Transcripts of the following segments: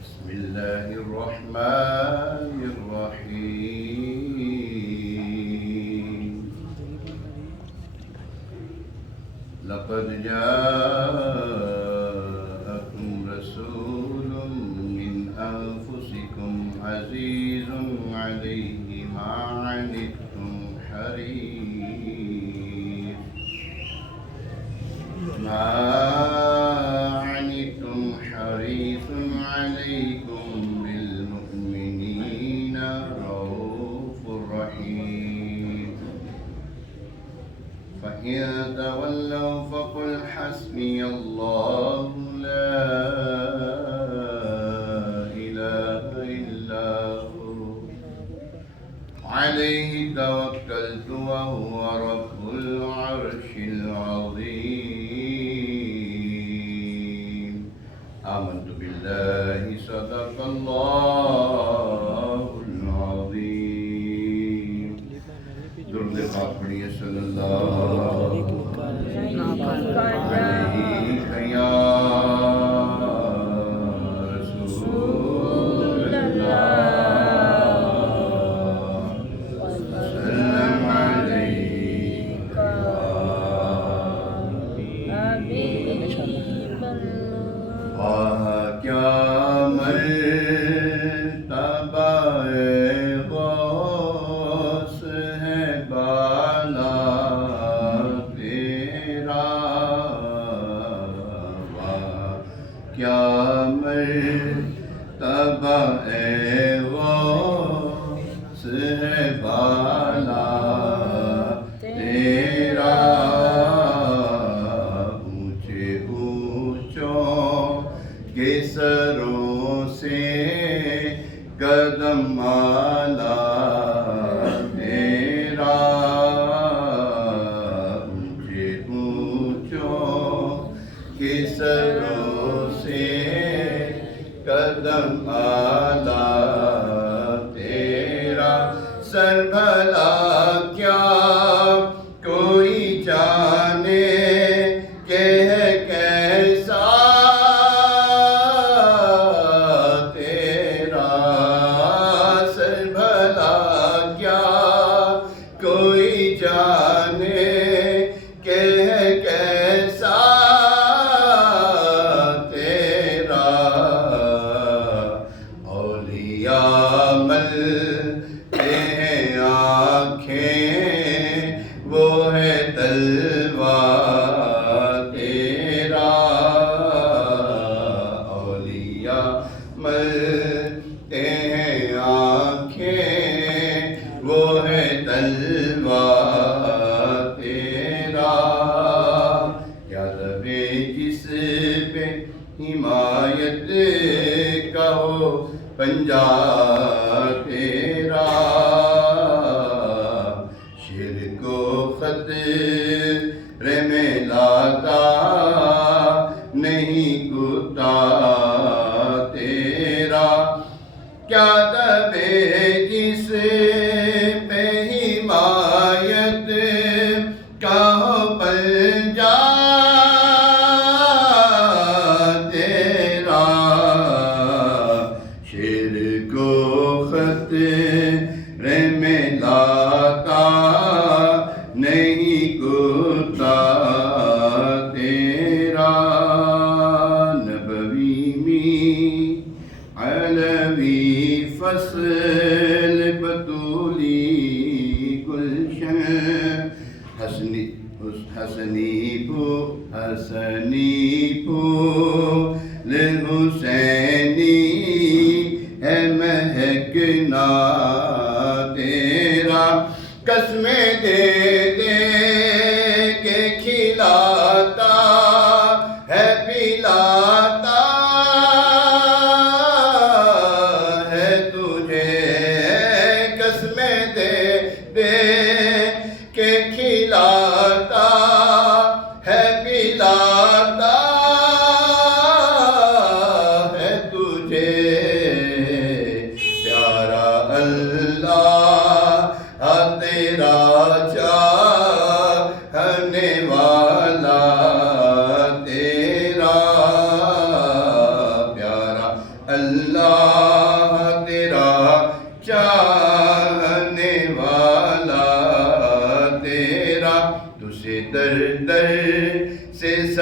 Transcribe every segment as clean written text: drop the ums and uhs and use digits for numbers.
بسم الله الرحمن الرحيم لقد جاءكم رسول من أنفسكم عزيز عليه ما عنتم حريص عليكم بالمؤمنين رؤوف رحيم فإن تولوا فقل حسبي الله لا إله إلا هو عليه توكلت وهو رب العرش العظيم آمنت بالله صدق الله العظيم درود پاک پڑھیے صلی اللہ علیہ یا رسول اللہ کیا مرتبہ غوث ہے بالا تیرا اونچے اونچوں کے سروں سے قدم آلا تیرا اونچے اونچوں کے سروں سے قدم آلا تیرا سر بھلا کیا کوئی جانے کہ ہے کیسا تیرا سر بھلا کیا کوئی جانے کہ ہے کیسا ملتے ہیں آنکھیں وہ ہے تلوار تیرا اولیاء ملتے ہیں آنکھیں وہ ہے تلوار تیرا یاد ہے جس پہ حمایت کا ہو پنجا تیرا شرک و خطرے میں لاتا نہیں کتا تیرا کیا دبے جس پہ حمایت کا ہو پنجا خطرے میں لاتا نہیں کتا تیرا نبوی میں علوی فصل بطولی گلشن حسنی پھول حسینی ہے مہکنا تیرا قسمیں دے دے کے کھلاتا ہے پلاتا ہے تجھے قسمیں دے دے کے کھلاتا ہے پلاتا ہے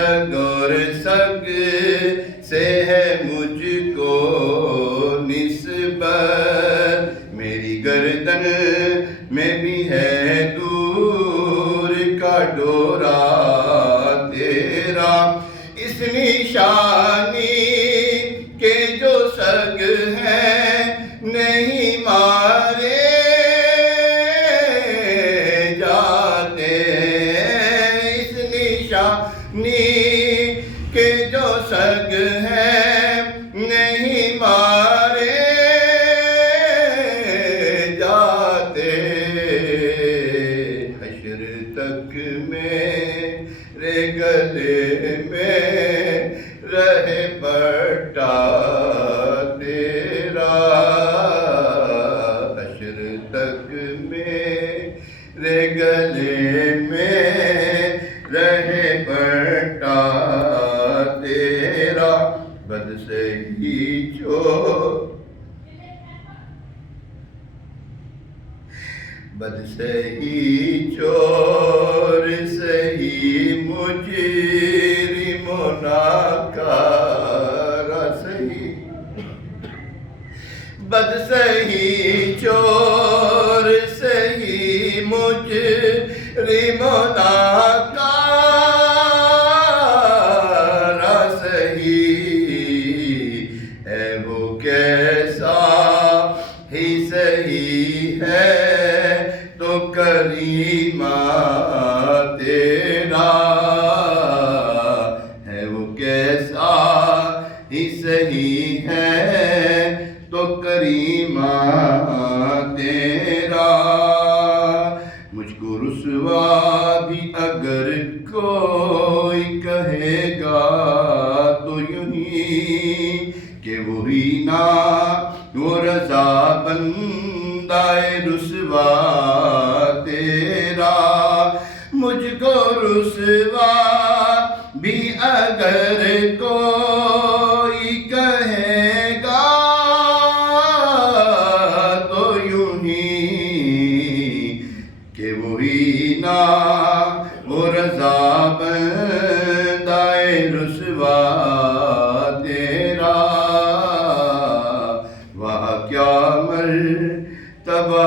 سگ اور سگ سے ہے مجھ کو نسبت، میری گردن میں بھی ہے دور کا ڈورا تیرا، اس نشانی کے جو سگ ہیں نہیں مارے جاتے، اس نشانی کے جو سگ ہیں نہیں مارے جاتے، حشر تک میرے گلے میں رہے پٹا تیرا، حشر تک میرے گلے میں رہے پٹا تیرا، بد سہی چور سہی مجرم و ناکارہ سہی، بد سہی چور سہی مجرم و ناکارہ سہی، ہے وہ کیسا ہی سہی ہے تو کریمہ تیرا، ہے وہ کیسا ہی سہی ہے تو کریمہ تیرا، مجھ کو رسوا بھی اگر کوئی کہے گا تو یوں ہی کہ وہی نا وہ رضا بندہ رسوا تیرا، مجھ کو رسوا بھی اگر کوئی کہے گا تو یوں ہی کہ وہی نا وہ رضا بندہ رسوا تیرا، وہاں کیا مرتبہ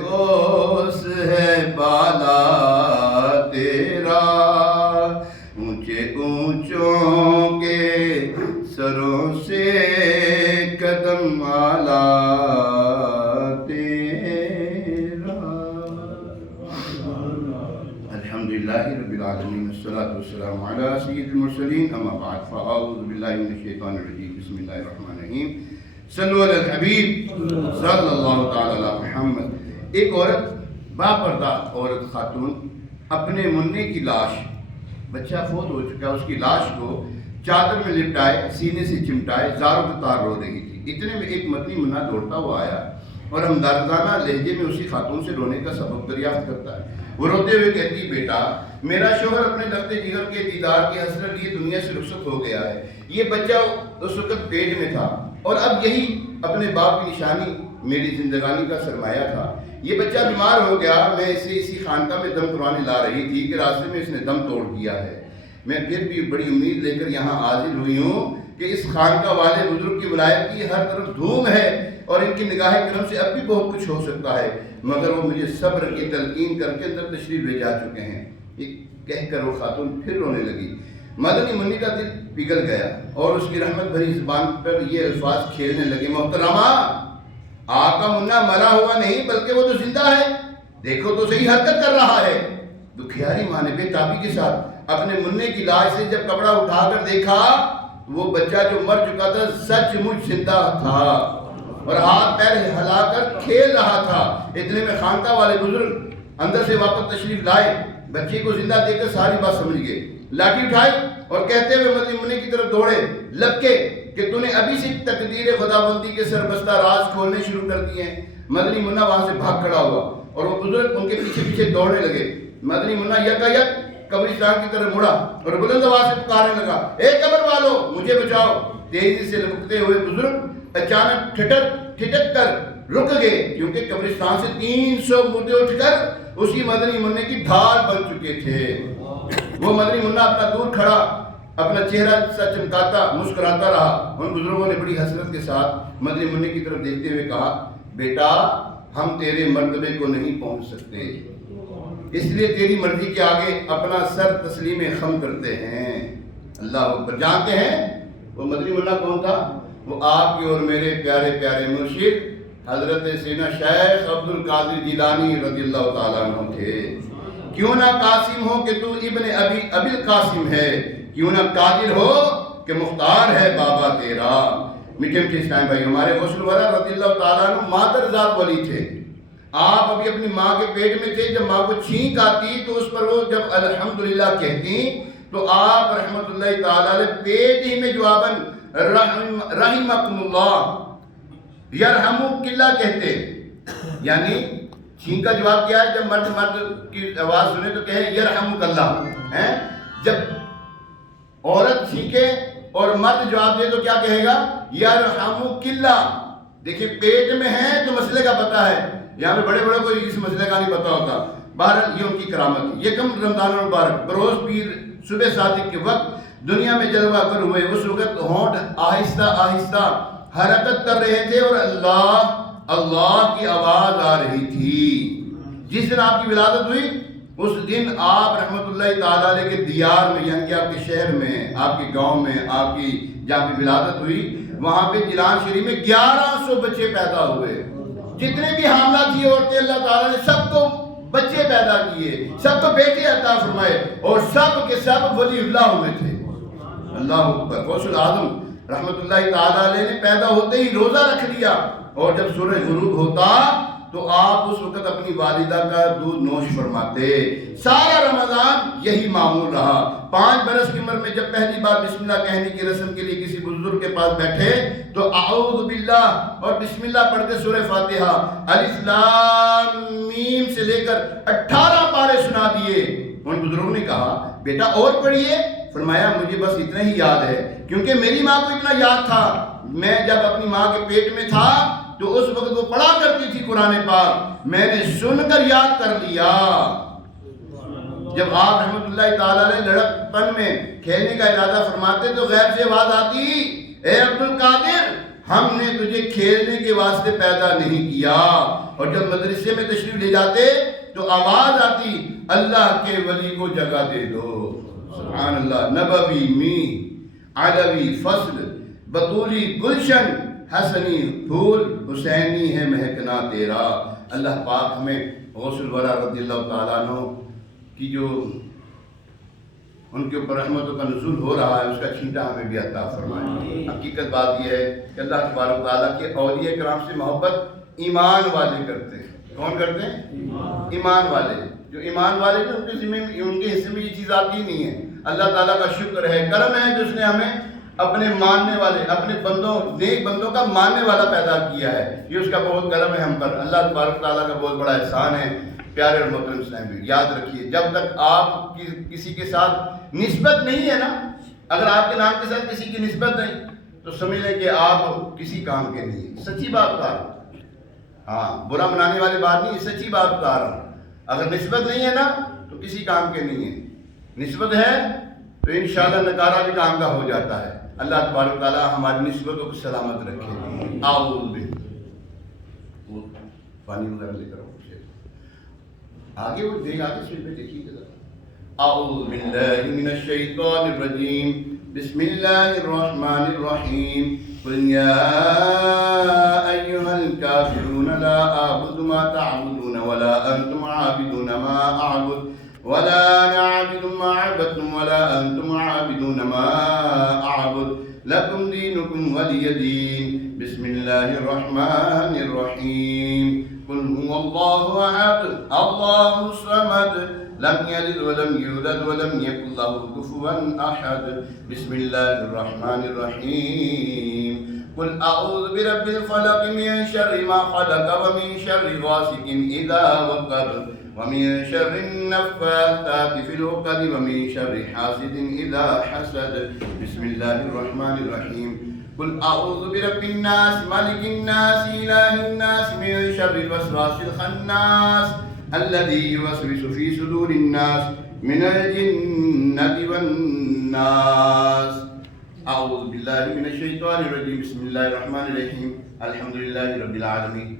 غوث ہے بالا تیرا، اونچے اونچوں کے سروں سے قدم آلا تیرا۔ الحمدللہ رب العالمین، والصلاة والسلام علی سید المرسلین، اما بعد، فاعوذ باللہ من الشیطان الرجیم، بسم اللہ الرحمن الرحیم، صلو علی الحبیب صلی اللہ تعالی علی محمد۔ ایک عورت، باپردہ عورت خاتون، اپنے منع کی لاش، بچہ فوت ہو چکا، اس کی لاش کو چادر میں لپٹائے، سینے سے چمٹائے، زاروں کے تار رو رہی تھی۔ اتنے میں ایک مدنی منا دوڑتا ہوا آیا اور ہمدردانہ لہجے میں اسی خاتون سے رونے کا سبب دریافت کرتا ہے۔ وہ روتے ہوئے کہتی، بیٹا، میرا شوہر اپنے لخت جگر کے دیدار کی حسرت لیے دنیا سے رخصت ہو گیا ہے۔ یہ بچہ اس وقت پیٹ میں تھا اور اب یہی اپنے باپ کی نشانی میری زندگانی کا سرمایہ تھا۔ یہ بچہ بیمار ہو گیا، میں اسے اسی خانقاہ میں دم کرانے لا رہی تھی کہ راستے میں اس نے دم توڑ دیا ہے۔ میں پھر بھی بڑی امید لے کر یہاں حاضر ہوئی ہوں کہ اس خانقاہ والے بزرگ کی ولایت کی ہر طرف دھوم ہے اور ان کی نگاہ کرم سے اب بھی بہت کچھ ہو سکتا ہے، مگر وہ مجھے صبر کی تلقین کر کے اندر تشریف لے جا چکے ہیں۔ یہ کہہ کر وہ خاتون پھر رونے لگی۔ مدنی منی کا دل پگھل گیا اور اس کی رحمت بھری زبان پر یہ الفاظ کھیلنے لگے، محترمہ، آقا منا مرا ہوا نہیں بلکہ وہ تو زندہ ہے، دیکھو تو صحیح حرکت کر رہا ہے۔ دکھیاری ماں نے بے تابی کے ساتھ اپنے منع کی لاش سے جب کپڑا اٹھا کر دیکھا، وہ بچہ جو مر چکا تھا سچ مچ زندہ تھا اور ہاتھ پیر ہلا کر کھیل رہا تھا۔ اتنے میں خانقاہ والے بزرگ اندر سے واپس تشریف لائے، بچے کو زندہ دیکھ کر ساری بات سمجھ گئے، لاٹھی اٹھائی اور کہتے ہوئے مدنی منی کی طرف دوڑے، لبکے کہ تو نے ابھی سے تقدیر خداوندی کے سربستہ راز کھولنے شروع کر دیے ہیں۔ مدنی منا وہاں سے بھاگ کھڑا ہوا اور وہ بزرگ ان کے پیچھے پیچھے دوڑنے لگے۔ مدنی منا یکایک قبرستان کی طرف مڑا اور بلند آواز سے پکارنے لگا، اے قبر والو، مجھے بچاؤ۔ تیزی سے لپکتے ہوئے بزرگ اچانک ٹھٹک کر رک گئے، کیونکہ قبرستان سے 300 مردے اٹھ کر اسی مدنی منع کی ڈھال بن چکے تھے۔ وہ مدنی منا اپنا دور کھڑا اپنا چہرہ سا چمکاتا مسکراتا رہا. ان بزرگوں نے بڑی حسرت کے ساتھ مدنی منع کی طرف دیکھتے ہوئے کہا بیٹا ہم تیرے مرتبے کو نہیں پہنچ سکتے، اس لیے تیری مرضی کے آگے اپنا سر تسلیم خم کرتے ہیں. اللہ اکبر. جانتے ہیں وہ مدنی منا کون تھا؟ وہ آپ کے اور میرے پیارے پیارے مرشد حضرت سیدنا شیخ عبد القادر جیلانی رضی اللہ تعالیٰ عنہ تھے. کیوں نہ قاسم ہو کہ تو ابن ابی القاسم ہے، کیوں نہ قادر ہو کہ مختار ہے بابا تیرا. میٹھے میٹھے اسلام بھائی، ہمارے غسل ورا رضی اللہ تعالیٰ عنہ مادر ذات ولی تھے. آپ ابھی اپنی ماں کے پیٹ میں تھے، جب ماں کو چھینک آتی تو اس پر وہ جب الحمدللہ کہتی تو آپ رحمت اللہ تعالیٰ علیہ پیٹ ہی میں جواباً رحمکم اللہ یرحمک اللہ کہتے. یعنی چھینک کا جواب کیا ہے؟ جب مرد کی آواز سنے تو کہے یرحمک اللہ. جب عورت چھینکے اور مرد جواب دے تو کیا کہے گا؟ یرحمک اللہ. دیکھیں پیٹ میں ہے تو مسئلے کا پتہ ہے، یہاں پہ بڑے بڑے کو اس مسئلے کا نہیں پتہ ہوتا. بہرحال یہ ان کی کرامت ہے. یکم رمضان المبارک بروز پیر صبح صادق کے وقت دنیا میں جلوہ کر ہوئے. اس وقت ہونٹ آہستہ آہستہ حرکت کر رہے تھے اور اللہ اللہ کی آواز آ رہی تھی. جس دن آپ کی ولادت ہوئی اس دن آپ رحمت اللہ تعالیٰ علیہ کے دیار میں، یعنی کہ آپ کے شہر میں، آپ کے گاؤں میں، آپ کی جہاں پہ ولادت ہوئی وہاں پہ جیلان شریف میں 1100 بچے پیدا ہوئے. جتنے بھی حاملہ تھی عورتیں اللہ تعالیٰ نے سب کو بچے پیدا کیے، سب کو بیٹے عطا فرمائے اور سب کے سب ولی اللہ ہوئے تھے. اللہ اکبر. غوث الاعظم رحمت اللہ تعالیٰ علیہ نے پیدا ہوتے ہی روزہ رکھ لیا اور جب سورج غروب ہوتا تو آپ اس وقت اپنی والدہ کا دودھ نوش فرماتے. سارا رمضان یہی معمول رہا. 5 برس کی عمر میں جب پہلی بار بسم اللہ کہنے کی رسم کے لیے کسی بزرگ کے پاس بیٹھے تو اعوذ باللہ اور بسم اللہ پڑھ کے سورہ فاتحہ الف لام میم سے لے کر 18 پارے سنا دیے. ان بزرگوں نے کہا بیٹا اور پڑھیے. فرمایا مجھے بس اتنا ہی یاد ہے کیونکہ میری ماں کو اتنا یاد تھا. میں جب اپنی ماں کے پیٹ میں تھا تو اس وقت وہ پڑھا کرتی تھی قرآن پاک، میں نے سن کر یاد کر لیا. جب آپ رحمت اللہ تعالیٰ علیہ لڑک پن میں کھیلنے کا ارادہ فرماتے تو غیب سے آواز آتی اے عبد القادر ہم نے تجھے کھیلنے کے واسطے پیدا نہیں کیا. اور جب مدرسے میں تشریف لے جاتے تو آواز آتی اللہ کے ولی کو جگہ دے دو. سبحان اللہ. نبوی می علوی فصل بطولی گلشن حسنی پھول حسینی ہے مہکنا تیرا. اللہ پاک ہمیں غوث الورا رضی اللہ تعالیٰ عنہ کی جو ان کے اوپر رحمتوں کا نزول ہو رہا ہے اس کا چھینٹا ہمیں بھی عطا فرمائے. حقیقت بات یہ ہے کہ اللہ تبارک و تعالیٰ کے اولیاء کرام سے محبت ایمان والے کرتے ہیں. کون کرتے ہیں؟ ایمان والے. جو ایمان والے ہیں ان کے حصے میں یہ چیز آتی نہیں ہے. اللہ تعالیٰ کا شکر ہے، کرم ہے جو اس نے ہمیں اپنے ماننے والے، اپنے بندوں، نیک بندوں کا ماننے والا پیدا کیا ہے. یہ اس کا بہت کرم ہے ہم پر. اللہ تبارک تعالیٰ کا بہت بڑا احسان ہے. پیارے اور محترم اسلام بھی یاد رکھیے جب تک آپ کی کسی کے ساتھ نسبت نہیں ہے نا، اگر آپ کے نام کے ساتھ کسی کی نسبت نہیں تو سمجھ لیں کہ آپ کسی کام کے نہیں. سچی بات بتا رہا ہوں، ہاں برا منانے والی بات نہیں، سچی بات بتا رہا ہوں. اگر نسبت نہیں ہے نا تو کسی کام کے نہیں ہے. نسبت ہے تو انشاءاللہ نکارہ بھی کام کا ہو جاتا ہے. اللہ تبارک تعالیٰ ہماری نسبتوں کو سلامت رکھے. اعوذ باللہ. پانی وغیرہ لے کر آگے وہ دیکھ آگے سر پہ دیکھیے ذرا. اعوذ باللہ من الشیطان الرجیم. بسم اللہ الرحمن الرحیم. قل یا ایہا الکافرون لا اعبد ما تعبدون ولا انتم عابدون ما اعبد ولا نعبد ما عبدتم ولا انتم عابدون ما اعبد لكم دينكم ولي دين. بسم الله الرحمن الرحيم. قل هو الله احد الله الصمد لم يلد ولم يولد ولم يكن له كفوا احد. بسم الله الرحمن الرحيم. قل اعوذ برب الفلق من شر ما خلق ومن شر غاسق اذا وقب ومن شر النفاثات في العقد ومن شر حاسد اذا حسد. بسم الله الرحمن الرحيم. قل اعوذ برب الناس ملك الناس اله الناس من شر الوسواس الخناس الذي يوسوس في صدور الناس من الجنة والناس. أعوذ بالله من الشيطان الرجيم. بسم الله الرحمن الرحيم. الحمد لله رب العالمين.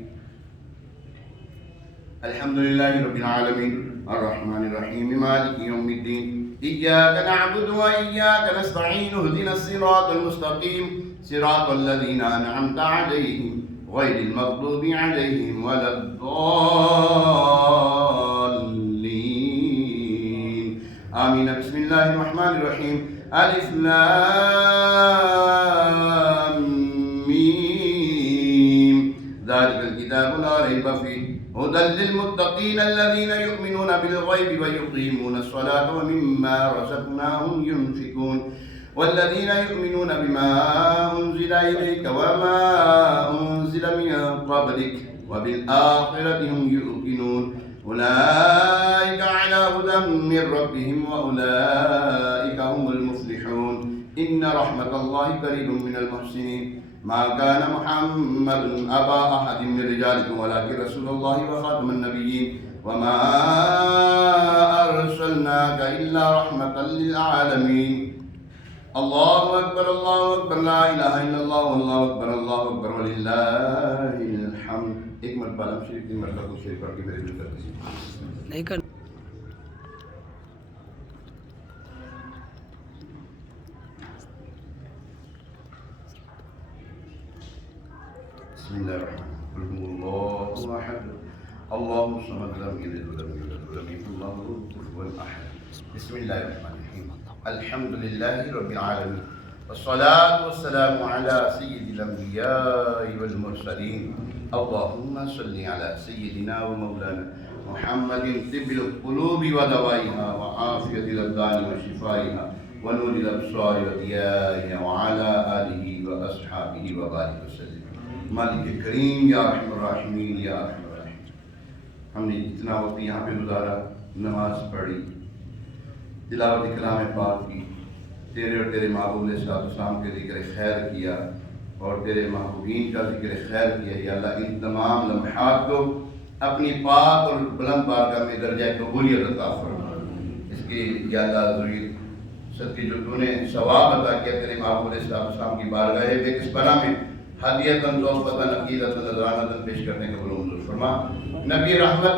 الحمد لله رب العالمين الرحمن الرحيم مالك يوم الدين. إياك نعبد وإياك نستعين. اهدنا الصراط المستقيم صراط الذين أنعمت عليهم غير المغضوب عليهم ولا الضالين. آمين. بسم الله الرحمن الرحيم. ألف لام ميم. ذلك الكتاب لا ريب فيه هدى للمتقين الذين يؤمنون بالغيب ويقيمون الصلاة ومما رزقناهم ينفقون والذين يؤمنون بما أنزل إليك وما أنزل من قبلك وبالآخرة هم يوقنون أولئك على هدى من ربهم وأولئك هم المفلحون. إن رحمة الله قريب من المحسنين. ما كان محمد أبا أحد من رجالكم ولكن رسول الله وخاتم النبيين وما أرسلناك إلا رحمة للعالمين. الله أكبر الله أكبر لا إله إلا الله والله أكبر الله أكبر ولله الحمد. ایک مرتبہ علم شریف کی مرتبہ کو شریف پڑھ کے میرے دل کرتے ہیں. بسم الله الرحمن الرحيم. الله أحد الله الصمد لم يلد ولم يولد ولم يكن له كفوا أحد. بسم الله الرحمن الرحيم. الحمد لله رب العالمين والصلاة والسلام على سيد الأنبياء والمرسلين. اللهم صل على سيدنا ومولانا محمد طب القلوب ودوائها وعافية الأبدان وشفائها ونور الأبصار وضيائها وعلى آله وأصحابه وبارك وسلم. مالک کریم یا رحم الراحمین یا رحم الراحمین. ہم نے جتنا وقت یہاں پہ گزارا، نماز پڑھی، تلاوت کلام پاک کی، تیرے اور تیرے محبوب علیہ السلام کے ذکر خیر کیا اور تیرے محبوبین کا ذکر خیر کیا. یا اللہ ان تمام لمحات کو اپنی پاک اور بلند بارگاہ میں درجہ قبولیت عطا فرما. اس کی یا اللہ ضروری صدقے جو تو نے ثواب عطا کیا تیرے محبوب علیہ السلام کی بارگاہ بے کسبرہ میں ہدیتاً توفیقاً عقیدتاً نذرانتاً پیش کرنے کا بلو منظور فرما. نبی رحمت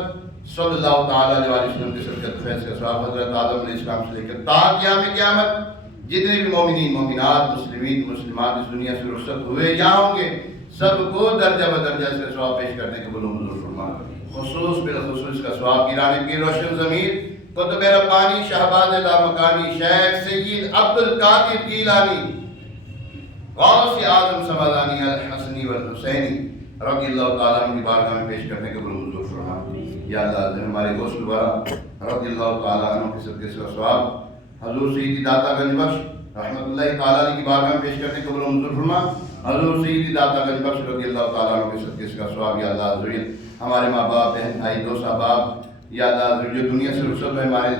صلی اللہ تعالیٰ علیہ وسلم کے صدقۃ فیض کے صحابہ حضرت آدم علیہ السلام سے لے کر تا قیام قیامت جتنے بھی مومنین مومنات مسلمین مسلمات اس دنیا سے رخصت ہوئے یا ہوں گے سب کو درجہ بدرجہ اس کا ثواب پیش کرنے کا بلو منظور فرما. خصوص بالخصوص کا ثواب گرانے کی روشن ضمیر قطب ربانی شہباز لامکانی شیخ سید عبد القادر گیلانی غوث اعظم سمدانی الحسنی والحسینی رضی اللہ تعالیٰ عنہ کی بارگاہ میں پیش کرنے کے بلو منظور فرما. یا اللہ ہمارے غوث الورا رضی اللہ تعالیٰ عنہ کے صدقے سے ثواب حضور سیدی داتا گنج بخش رحمۃ اللہ تعالیٰ علیہ کی بارگاہ میں پیش کرنے کے بلو منظور فرما. حضور سیدی داتا گنج بخش رضی اللہ تعالیٰ عنہ کے صدقے سے ثواب. یا اللہ ضرور ہمارے ماں باپ بہن بھائی دوست احباب یا اللہ جو دنیا سے رخصت ہوئے ہمارے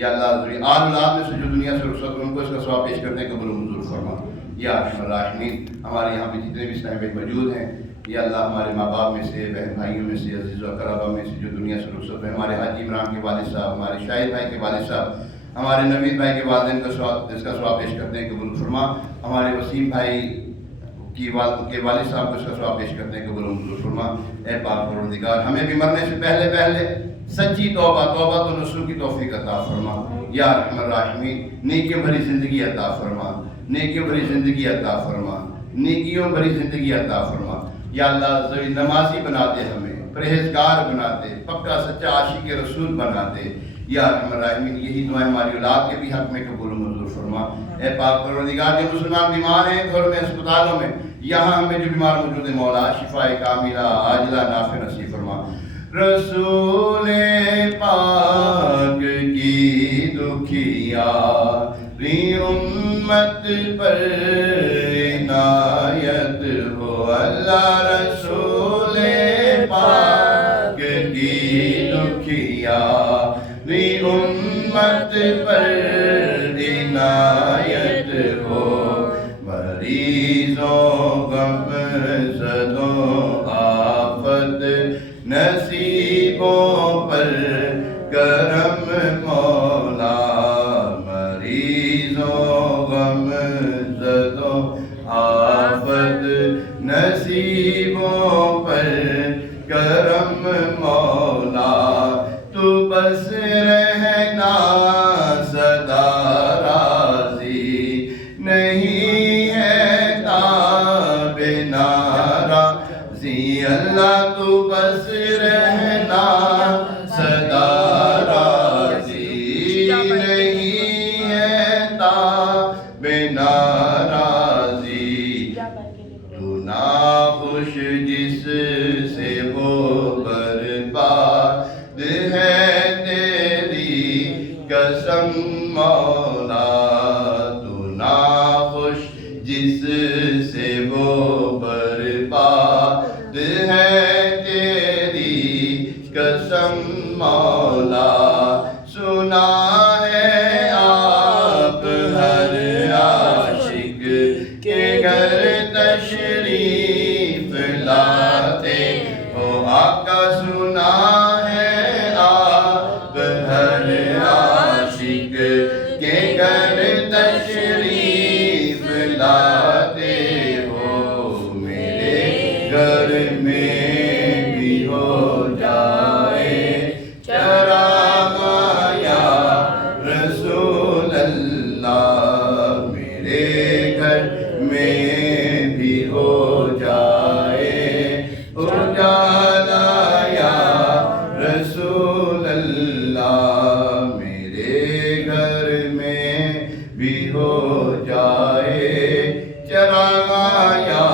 یا اللہ ضرور آل اولاد میں سے جو دنیا سے رخصت ہوئے ان کو اس کا ثواب پیش کرنے کے بلو منظور فرما. یا ارحم الراحمین ہمارے یہاں پہ جتنے بھی اسلام بھائی موجود ہیں یا اللہ ہمارے ماں باپ میں سے بہن بھائیوں میں سے عزیز و اقربا میں سے جو دنیا سے رخصت ہوئے ہمارے حاجی عمران کے والد صاحب ہمارے شاہد بھائی کے والد صاحب ہمارے نوید بھائی کے والدین کا ثواب اس کا ثواب پیش کرنے کے قبول فرما. ہمارے وسیم بھائی کے والد صاحب کو اس کا ثواب پیش کرنے کے قبول منظور فرما. اے پاک پروردگار ہمیں بھی مرنے سے پہلے سچی توبہ و نصوح کی توفیق عطا فرما. یا ارحم الراحمین نیکیوں بھری زندگی عطا فرما. نیکیوں بھری زندگی عطا فرما. نیکیوں بھری زندگی عطا فرما. یا اللہ نمازی بنا دے ہمیں پرہیزگار بنا دے پکا سچا عاشق رسول بنا دے. یا ارحم الراحمین یہی دعائیں ہماری اولاد کے بھی حق میں قبول و منظور فرما. اے پاک پروردگار جو مسلمان بیمار ہیں گھروں میں اسپتالوں میں یہاں ہمیں جو بیمار موجود ہیں مولا شفا کاملہ عاجلہ نافع نصیب فرما. رسول پاک کی دکھیاری امت پر عنایت ہو. اللہ رسول پاک کی دکھیاری امت پر عنایت ہو. مریضوں غم زدوں آفت نصیبوں پر کرم مولا نہیں ہے تاب ناراضی اللہ تو بس رہنا سدا راضی نہیں ہے تاب ناراضی تو ناخوش جس سے وہ برباد ہے تیری قسم مولا تو ناخوش جس سے وہ برباد ہے تیری قسم مولا سنا ہے آپ ہر عاشق کے گھر تشریف لاتے ہو آقا سنا ہے آپ ہر عاشق کے گھر تشریف لاتے ہو میرے گھر میں بھی ہو جائے چراغ یا رسول اللہ میرے گھر میں بھی ہو جائے اجالا یا رسول اللہ میرے گھر میں بھی ہو جائے چراغ یا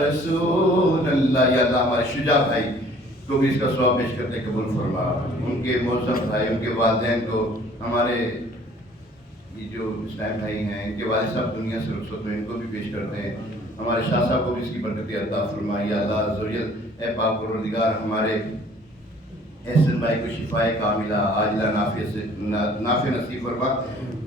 رسول اللہ یا اللہ ہمارے شجاع بھائی کو بھی اس کا ثواب پیش کرتے قبول فرما ان کے معظم بھائی ان کے والدین کو ہمارے یہ جو اسلام بھائی ہیں ان کے والد صاحب دنیا سے رخصت ہوئے ان کو بھی پیش کرتے ہیں ہمارے شاہ صاحب کو بھی اس کی برکت عطا فرما یا اللہ عز و جل اے پاک پروردگار ہمارے احسن بھائی کو شفاء کاملہ عاجلہ نافع نصیب فرما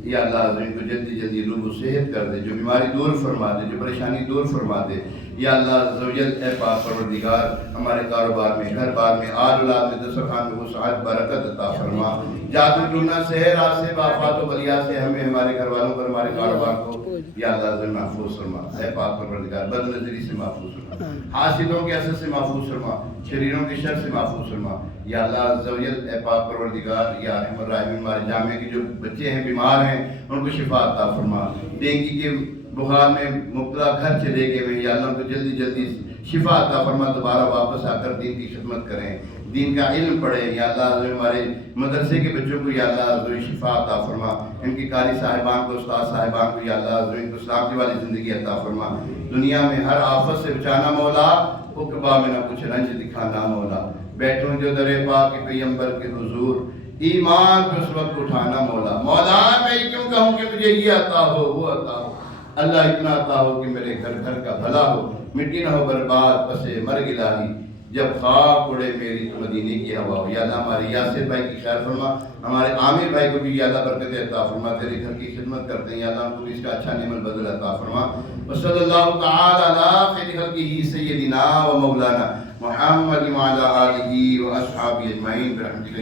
یا اللہ عز و جل ان کو جلدی جلدی روح و صحت کر دے جو بیماری دور فرما دے جو پریشانی دور فرما دے یا اللہ عز و جل اے پاک پروردگار ہمارے کاروبار میں گھر بار میں آل اولاد میں دسترخوان میں وسعت برکت عطا فرما جادو ٹونا سحر آسے آفات و بلیات سے ہمیں ہمارے گھر والوں پر ہمارے کاروبار کو یا اللہ عز و جل محفوظ فرما اے پاک پروردگار بد نظری سے محفوظ فرما حاسدوں کے اثر سے محفوظ فرما شریروں کے شر سے محفوظ فرما یا اللہ عز و جل اے پاک پروردگار یا رحم الرحیم ہمارے جامعہ کے جو بچے ہیں بیمار ہیں ان کو شفا عطا فرما ڈینگی کے بخار میں مبتلا گھر چلے گئے ہیں یا اللہ ان کو جلدی جلدی شفا عطا فرما دوبارہ واپس آ کر دین کی خدمت کریں دین کا علم پڑھیں یا اللہ عز و جل ہمارے مدرسے کے بچوں کو یا اللہ عز و جل شفا عطا فرما ان کی قاری صاحبان کو استاد صاحبان کو یا اللہ عز و جل ان کو سلامتی والی زندگی عطا فرما دنیا میں ہر آفت سے بچانا مولا عقبہ میں نہ کچھ رنج دکھانا مولا بیٹھوں جو در پاک پیغمبر کے حضور ایمان پہ اس وقت اٹھانا مولا مولا میں کیوں کہوں کہ مجھے یہ عطا ہو وہ عطا ہو اللہ اتنا عطا ہو کہ میرے گھر گھر کا بھلا ہو مٹی نہ ہو برباد پسے مرگ الہی جب خاک اڑے میری تو مدینے کی ہوا ہو یا اللہ ہمارے یاسر بھائی کی خیر فرما ہمارے عامر بھائی کو بھی یا اللہ برکت عطا فرما تیرے گھر کی خدمت کرتے ہیں یا اللہ ان کو بھی اس کا اچھا نعم البدل عطا فرما وصلی اللہ تعالی علی خیر خلقہ سیدنا و مولانا محمد وعلی آلہ و اصحابہ اجمعین برحمتک